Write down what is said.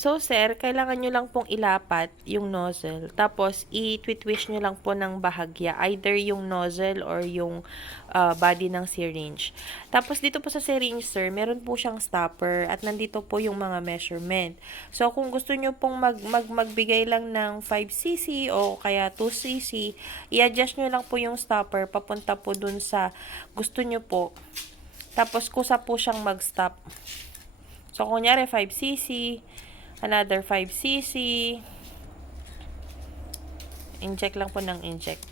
So, sir, kailangan nyo lang pong ilapat yung nozzle. Tapos, i-twist nyo lang po ng bahagya. Either yung nozzle or yung body ng syringe. Tapos, dito po sa syringe, sir, meron po siyang stopper. At nandito po yung mga measurement. So, kung gusto nyo pong magbigay lang ng 5cc o kaya 2cc, i-adjust nyo lang po yung stopper papunta po dun sa gusto nyo po. Tapos, kusa po siyang mag-stop. So, kunyari 5cc, another 5cc. Inject lang po ng inject.